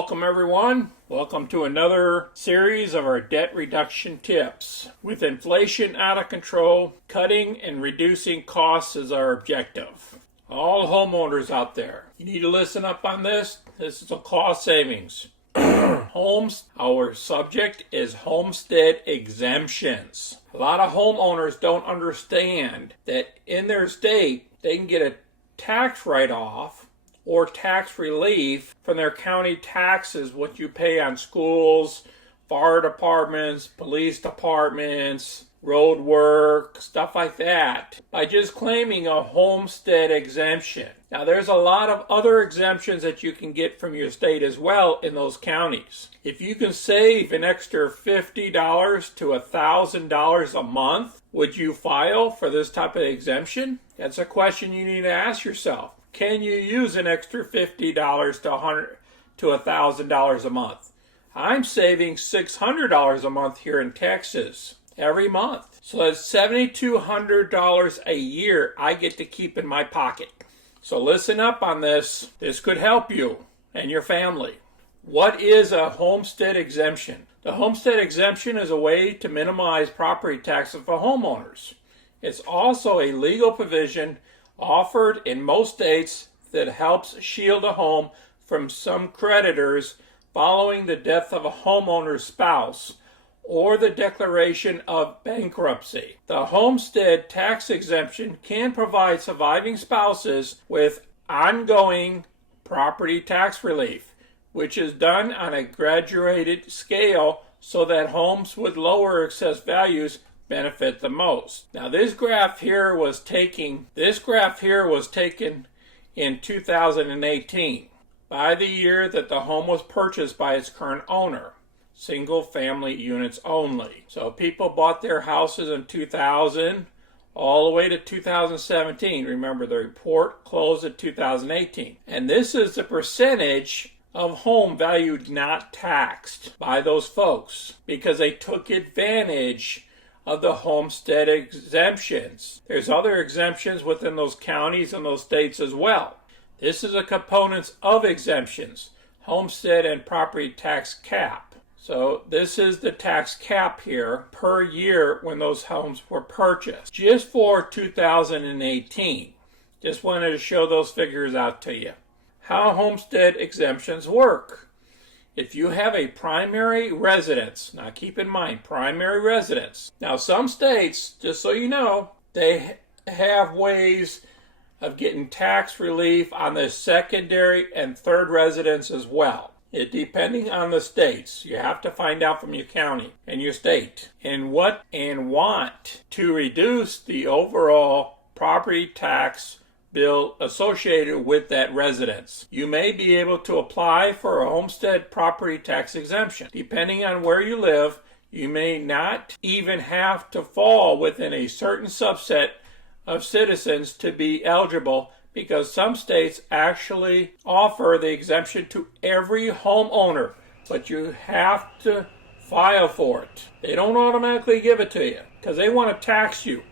Welcome everyone. Welcome to another series of our debt reduction tips. With inflation out of control, cutting and reducing costs is our objective. All homeowners out there, you need to listen up on this. This is a cost savings. Homes, our subject is homestead exemptions. A lot of homeowners don't understand that in their state they can get a tax write-off or tax relief from their county taxes, what you pay on schools, fire departments, police departments, road work, stuff like that, by just claiming a homestead exemption. Now, there's a lot of other exemptions that you can get from your state as well in those counties. If you can save an extra $50 to $1,000 a month, would you file for this type of exemption? That's a question you need to ask yourself. Can you use an extra $50 to $1,000 a month? I'm saving $600 a month here in Texas every month. So that's $7,200 a year I get to keep in my pocket. So listen up on this. This could help you and your family. What is a homestead exemption? The homestead exemption is a way to minimize property taxes for homeowners. It's also a legal provision offered in most states that helps shield a home from some creditors following the death of a homeowner's spouse or the declaration of bankruptcy. The homestead tax exemption can provide surviving spouses with ongoing property tax relief, which is done on a graduated scale so that homes with lower excess values benefit the most. Now this graph here was taken in 2018 by the year that the home was purchased by its current owner. Single family units only. So people bought their houses in 2000 all the way to 2017. Remember, the report closed in 2018. And this is the percentage of home valued not taxed by those folks because they took advantage of the homestead exemptions. There's other exemptions within those counties and those states as well. This is a component of exemptions, homestead and property tax cap. So this is the tax cap here per year when those homes were purchased. Just for 2018. Just wanted to show those figures out to you. How homestead exemptions work. If you have a primary residence, now keep in mind, primary residence. Now some states, just so you know, they have ways of getting tax relief on the secondary and third residence as well. Depending on the states, you have to find out from your county and your state and want to reduce the overall property tax bill associated with that residence. You may be able to apply for a homestead property tax exemption. Depending on where you live, you may not even have to fall within a certain subset of citizens to be eligible, because some states actually offer the exemption to every homeowner, but you have to file for it. They don't automatically give it to you because they want to tax you.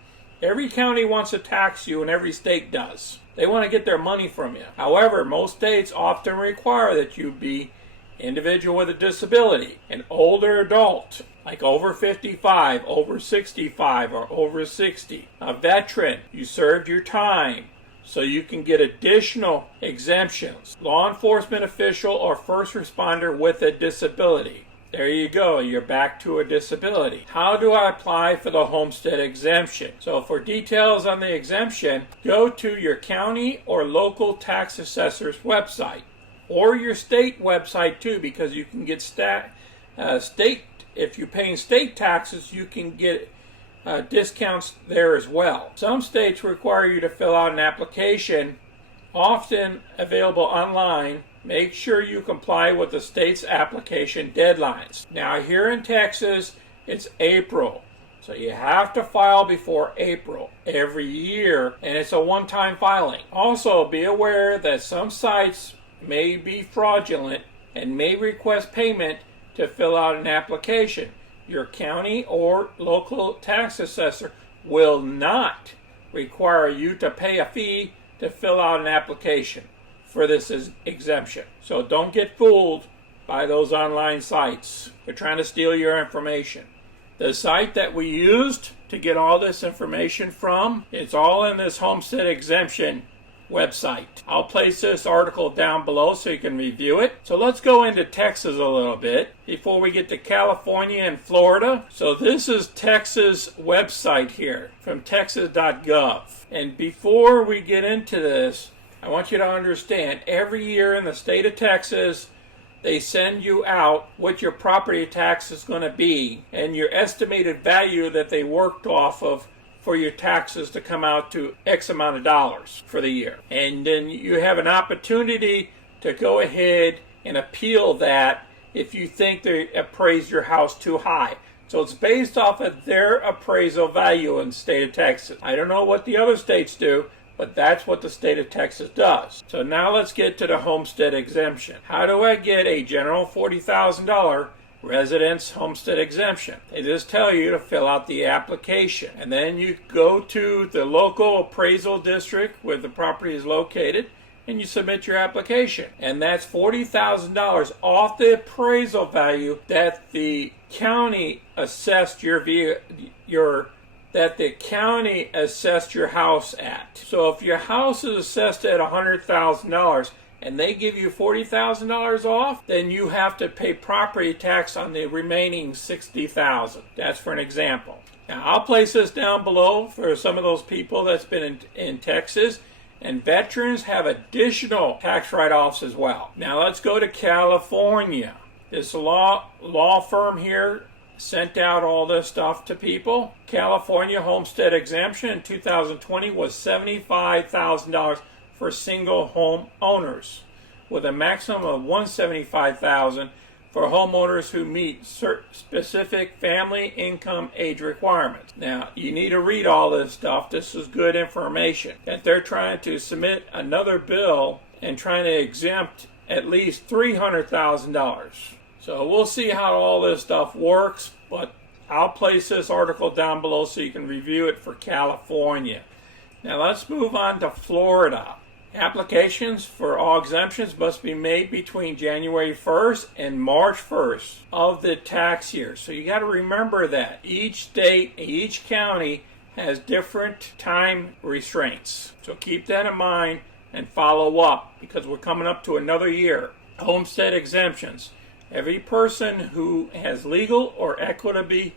Every county wants to tax you and every state does. They want to get their money from you. However, most states often require that you be individual with a disability, an older adult, like over 55, over 65, or over 60, a veteran, you served your time, so you can get additional exemptions. Law enforcement official or first responder with a disability. There you go, you're back to a disability. How do I apply for the homestead exemption? So for details on the exemption, go to your county or local tax assessor's website, or your state website too, because you can get state, if you're paying state taxes, you can get discounts there as well. Some states require you to fill out an application, often available online. Make sure you comply with the state's application deadlines. Now here in Texas, it's April. So you have to file before April every year, and it's a one-time filing. Also, be aware that some sites may be fraudulent and may request payment to fill out an application. Your county or local tax assessor will not require you to pay a fee to fill out an application for this exemption. So don't get fooled by those online sites. They're trying to steal your information. The site that we used to get all this information from, it's all in this homestead exemption website. I'll place this article down below so you can review it. So let's go into Texas a little bit before we get to California and Florida. So this is Texas website here from texas.gov. And before we get into this, I want you to understand every year in the state of Texas, they send you out what your property tax is going to be and your estimated value that they worked off of for your taxes to come out to X amount of dollars for the year. And then you have an opportunity to go ahead and appeal that if you think they appraised your house too high. So it's based off of their appraisal value in the state of Texas. I don't know what the other states do, but that's what the state of Texas does. So now let's get to the homestead exemption. How do I get a general $40,000 residence homestead exemption? They just tell you to fill out the application. And then you go to the local appraisal district where the property is located and you submit your application. And that's $40,000 off the appraisal value that the county assessed that the county assessed your house at. So if your house is assessed at $100,000 and they give you $40,000 off, then you have to pay property tax on the remaining $60,000. That's for an example. Now I'll place this down below for some of those people that's been in Texas, and veterans have additional tax write-offs as well. Now let's go to California. This law firm here sent out all this stuff to people. California homestead exemption in 2020 was $75,000 for single home owners, with a maximum of $175,000 for homeowners who meet specific family income age requirements. Now, you need to read all this stuff. This is good information. That they're trying to submit another bill and trying to exempt at least $300,000. So we'll see how all this stuff works, but I'll place this article down below so you can review it for California. Now let's move on to Florida. Applications for all exemptions must be made between January 1st and March 1st of the tax year. So you got to remember that each state, each county has different time restraints. So keep that in mind and follow up, because we're coming up to another year. Homestead exemptions. Every person who has legal or equitable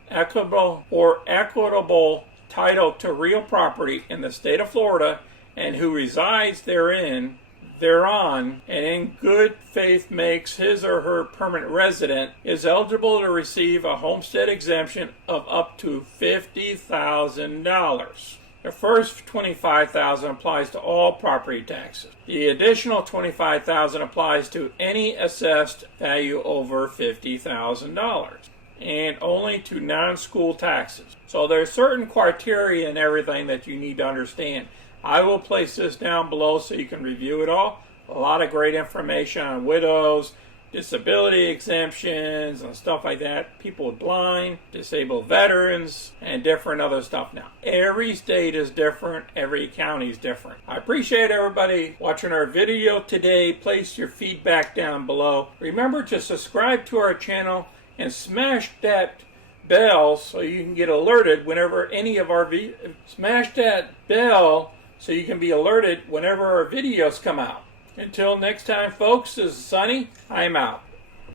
title to real property in the state of Florida and who resides thereon, and in good faith makes his or her permanent resident, is eligible to receive a homestead exemption of up to $50,000. The first $25,000 applies to all property taxes. The additional $25,000 applies to any assessed value over $50,000 and only to non-school taxes. So there's certain criteria and everything that you need to understand. I will place this down below so you can review it all. A lot of great information on widows, disability exemptions and stuff like that, people blind, disabled veterans, and different other stuff. Now, every state is different, every county is different. I appreciate everybody watching our video today. Place your feedback down below. Remember to subscribe to our channel and smash that bell so you can get alerted whenever any of our smash that bell so you can be alerted whenever our videos come out. Until next time, folks, this is Sonny. I'm out.